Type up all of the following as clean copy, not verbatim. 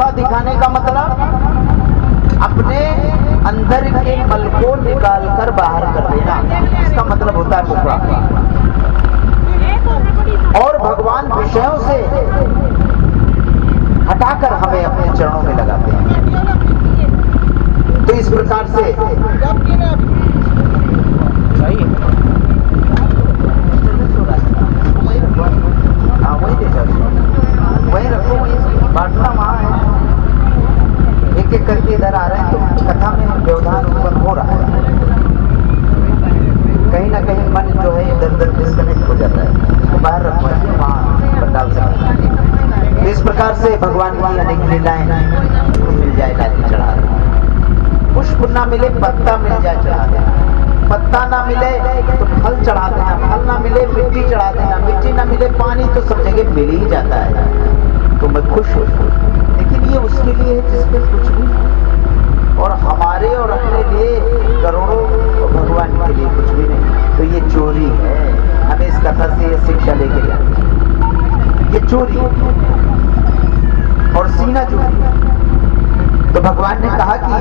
मुखड़ा दिखाने का मतलब अपने अंदर के मल को निकालकर बाहर कर देना, इसका मतलब होता है मुखड़ा। और भगवान विषयों से हटाकर हमें अपने चरणों में लगाते हैं। तो इस प्रकार से वही ले जाओ, वही रखो, बांटना वहां है। एक एक करके इधर आ रहे हैं तो कथा में व्यवधान उत्पन्न हो रहा है। कहीं ना कहीं मन जो है इधर उधर डिस्कनेक्ट हो जाता है, तो बाहर रखवाइए, वहाँ पंडाल से। इस प्रकार से भगवान की अनेक लीलाएं मिल जाए लाठी चढ़ा देना, पुष्प ना मिले पत्ता मिल जाए चढ़ा देना, पत्ता ना मिले तो फल चढ़ा देना, फल ना मिले मिट्टी चढ़ा देना, मिट्टी ना मिले पानी तो सब जगह मिल ही जाता है, तो मैं खुश हूँ। लेकिन ये उसके लिए है जिसपे कुछ भी नहीं, और हमारे और अपने लिए करोड़ों, और भगवान के लिए कुछ भी नहीं। तो ये चोरी है। हमें इस कथा से शिक्षा लेके जाए, ये चोरी और सीना चोरी। तो भगवान ने कहा कि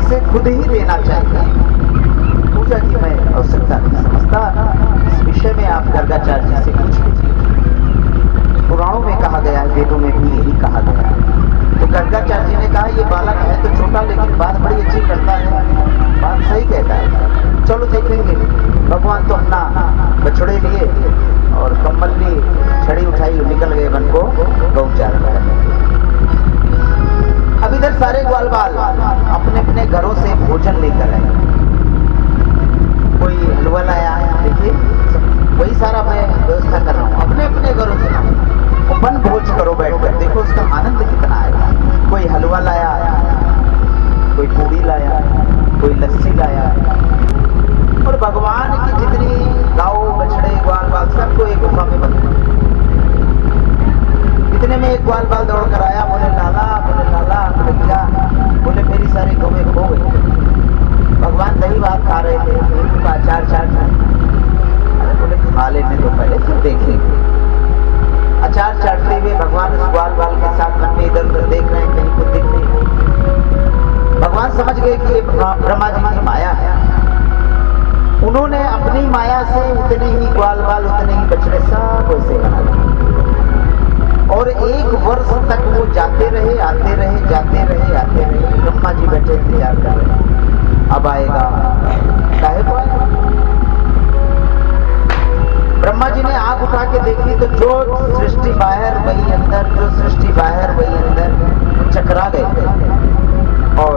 इसे खुद ही देना चाहिए। पूजा की मैं आवश्यकता नहीं समझता, इस विषय में आप गर्गाचार्य जी से पूछ लीजिए। पुराणों में कहा गया है, वेदों में भी यही कहा गया है। तो गर्गाचार्य जी ने कहा ये बालक है तो छोटा, लेकिन बात बड़ी अच्छी करता है, बात सही कहता है, चलो देखेंगे। भगवान तो अपना बछड़े लिए और कम्बल लिए, छड़ी उठाई, निकल गए वन को गौचारण करने। अब इधर सारे ग्वाल बाल अपने अपने घरों से भोजन लेकर आए। कोई हलवा लाया, देखिए वही सारा मैं व्यवस्था कर रहा हूँ, अपने अपने घरों से ना वन भोज करो बैठकर, देखो उसका आनंद कितना आएगा। कोई हलवा लाया, कोई पूड़ी लाया, कोई लस्सी लाया, और भगवान की जितनी गाँव बछड़े ग्वाल बाल सबको एक गुफा में बंद। इतने में एक ग्वाल बाल दौड़ कर आया, बोले लाला, बोले क्या, बोले मेरी सारी गौएं खो गई। भगवान दही भात खा रहे थे, उनका अचार चाट रहे। अरे बोले खा लेने तो पहले फिर देखेंगे। अचार चाटते हुए भगवान उस ग्वाल बाल के साथ मन में इधर उधर देख रहे हैं, कहीं कुछ दिख नहीं। भगवान समझ गए कि ये ब्रह्मा जी की माया है। उन्होंने अपनी माया से उतने ही ग्वाल बाल, उतने ही बछड़े सब वैसे बना दिए। और 1 वर्ष तक वो जाते रहे, आते रहे, जाते रहे, आते रहे। ब्रह्मा जी बैठे इंतजार कर रहे, अब आएगा, काहे को आएगा। ब्रह्मा जी ने आंख उठा के देखी तो जो सृष्टि बाहर वही अंदर, जो सृष्टि बाहर वही अंदर, चकरा गए और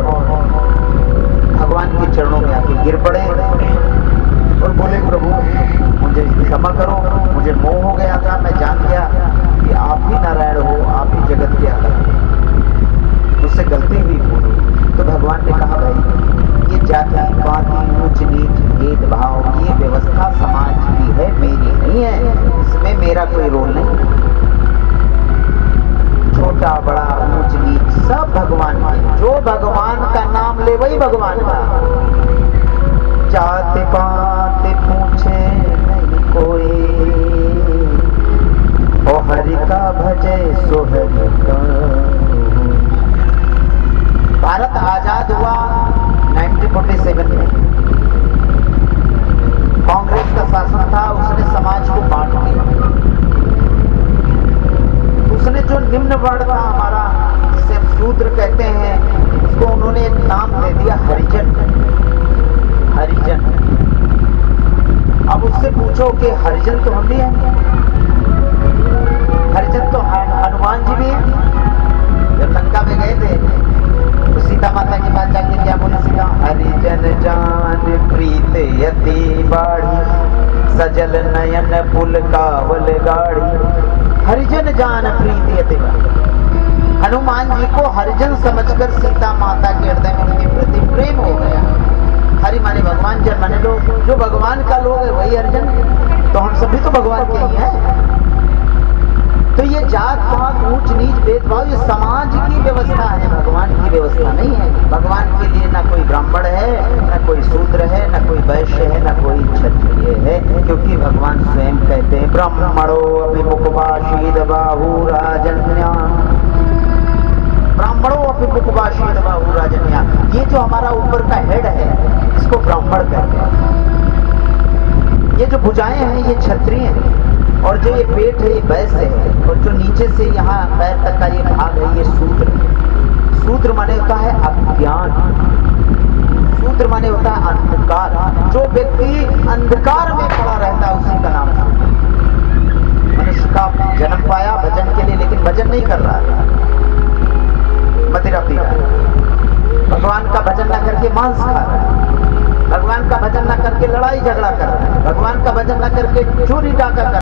भगवान के चरणों में आके गिर पड़े और बोले प्रभु मुझे क्षमा करो, मुझे मोह हो गया था, मैं जान गया कि आप ही नारायण हो, आप ही जगत के आधार, मुझसे गलती हुई भूल। तो भगवान ने कहा भाई ये जाति पाति ऊंच नीच भेदभाव ये व्यवस्था समाज की है, मेरी नहीं है, इसमें मेरा कोई रोल नहीं। छोटा बड़ा ऊंच नीच सब भगवान की, जो भगवान का नाम ले वही भगवान का। जात पात पूछे नहीं कोई, ओ हरि का भजे सो हरि का। भारत आजाद हुआ 1947 में, कांग्रेस का शासन था, उसने समाज को बांट दिया। उसने जो निम्न वर्ण था हमारा, जिसे हम शूद्र कहते हैं, उसको उन्होंने एक नाम दे दिया हरिजन। हरिजन। अब उससे पूछो कि हरिजन तो हम भी हैं, हरिजन तो हनुमान जी भी हैं। जब लंका में गए थे तो सीता माता के पास जाके क्या बोले सीता, हरिजन जान प्रीत यति बाढ़ी, सजल नयन पुल कावल गाड़ी। हरिजन जान प्रीत यति बाढ़ी। हनुमान जी को हरिजन समझकर सीता माता के हृदय में उनके प्रति प्रेम हो गया। हरि माने भगवान, जन माने लोग, जो भगवान का लोग है वही हरिजन। तो हम सभी तो भगवान के ही हैं। तो ये जात पात ऊंच नीच भेदभाव ये समाज की व्यवस्था है, भगवान की व्यवस्था नहीं है। भगवान के लिए ना कोई ब्राह्मण है, ना कोई शूद्र है, ना कोई वैश्य है, ना कोई क्षत्रिय है, क्योंकि भगवान स्वयं कहते हैं ब्राह्मणो अभिमुखभाषीद बाहु राजन्या। विमुखवासी बाहु राजन्या। ये जो हमारा ऊपर का हेड है इसको ब्राह्मण कहते हैं। ये जो भुजाएं हैं ये क्षत्रिय हैं, और जो ये पेट है ये वैश्य है, और जो नीचे से यहाँ पैर तक का ये भाग है ये शूद्र है। शूद्र माने होता है अज्ञान, शूद्र माने होता है अंधकार। जो व्यक्ति अंधकार में पड़ा रहता है उसी का नाम शूद्र। मनुष्य का जन्म पाया भजन के लिए, लेकिन भजन नहीं कर रहा है, मदिरा पी रहा है, भगवान का भजन न करके मांस खा रहा है, भगवान का भजन न करके लड़ाई झगड़ा कर रहा है, भगवान का भजन न करके चोरी डाका कर